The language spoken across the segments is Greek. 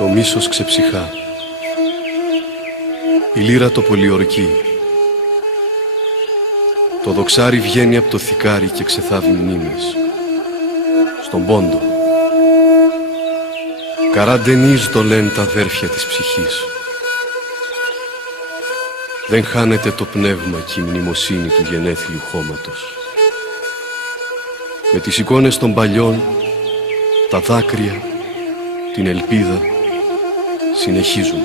Το μίσος ξεψυχά. Η λύρα το πολιορκεί. Το δοξάρι βγαίνει από το θικάρι και ξεθάβει μνήμες. Στον πόντο. Καραντενίζ το λένε τα αδέρφια της ψυχής. Δεν χάνεται το πνεύμα και η μνημοσύνη του γενέθλιου χώματος. Με τις εικόνες των παλιών, τα δάκρυα, την ελπίδα, συνεχίζουμε.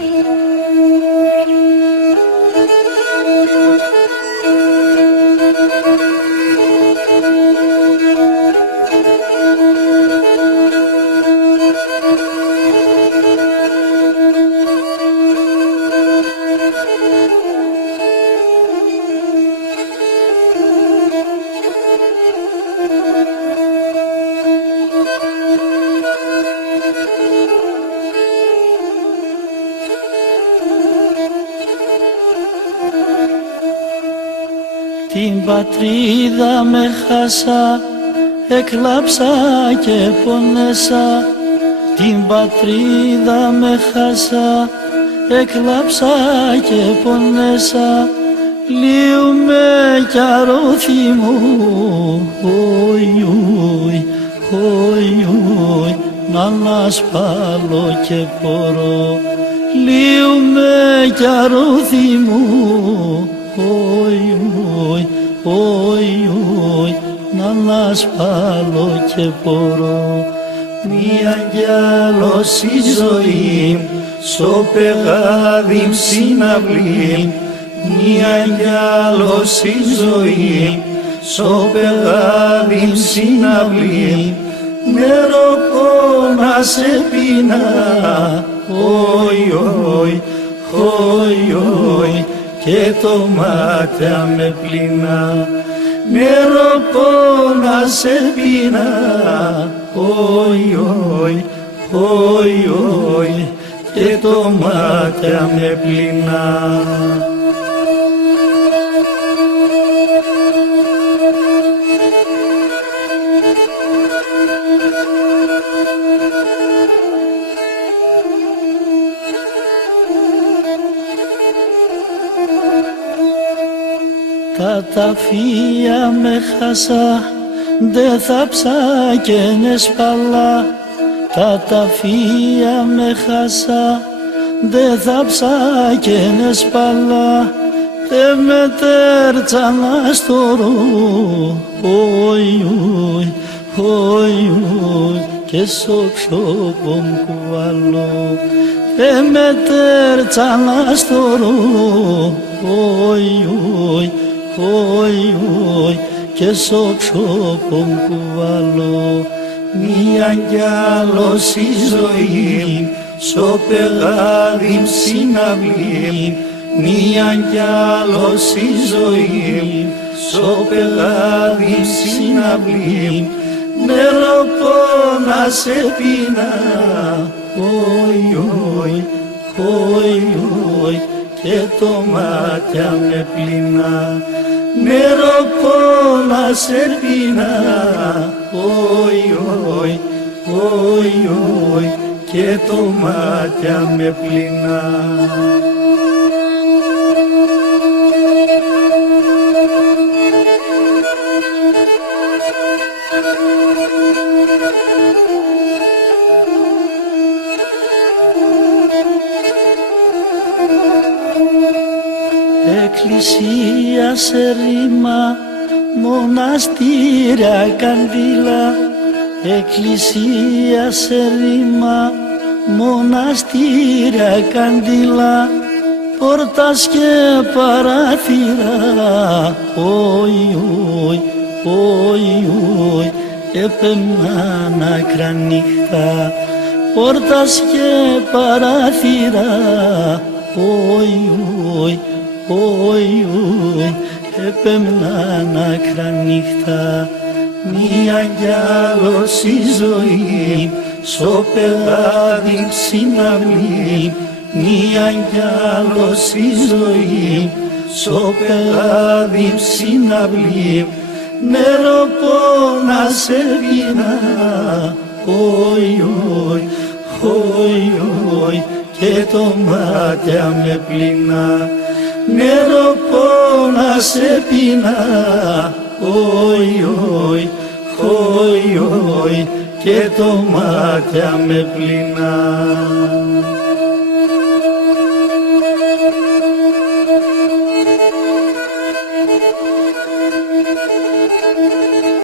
Την πατρίδα με χάσα, εκλάψα και πονέσα. Την πατρίδα με χάσα, εκλάψα και πονέσα. Λύουμε κι αρώθη μου, χοι, χοι, να ανασπάλω και πορώ. Λύουμε κι αρώθη μου, χοι, να ανασπάλω και πορώ. Μία κι άλλος η ζωή, στο πεγάδι συναυλή. Μία κι άλλος η ζωή, στο πεγάδι συναυλή. Νερό πόνα σε πεινά, χοι, χοι, και το μάτια με πλυνά. Νερό πόνα σε πεινά, χοι, χοι, και το μάτια με πλυνά. Τα ταφεία με χάσα, δε θα ψάκαινε σπαλά. Τα ταφεία με χάσα, δε θα ψάκαινε σπαλά. Δε με τέρτσανα στο ρου, χοι, χοι, και στο ξόπο μου κουβαλώ. Δε με τέρτσανα στο ρου, χοι, χοι, και στο ξόπο μου κουβαλώ. Μία κι άλλος η ζωή, στο πεγάδι συναυλή. Μία κι άλλος η ζωή, στο πεγάδι συναυλή. Νερό πόνα σε πεινά, χοι, χοι, και το μάτια με πλυνά. Νερό πόνα σε πεινά, χοι, χοι, και το μάτια με πλυνά. Εκκλησία σε ρήμα, μοναστήρια καντήλα. Εκκλησία σε ρήμα, μοναστήρια καντήλα. Πόρτας και παράθυρα, χοι, χοι, έπαιρναν άκρα νύχτα. Πόρτας και παράθυρα, χοι, χοι, έπαιρναν άκρα νύχτα. Μία κι άλλος η ζωή, στο πεγάδι συναυλή. Μία κι άλλος η ζωή, στο πεγάδι συναυλή. Νερό πόνα σε πεινά, χοι, Χοι, χοι, και το μάτια με πληνά, νερό πόνα σε πεινά. Χοι, χοι, χοι, χοι, και το μάτια με πληνά.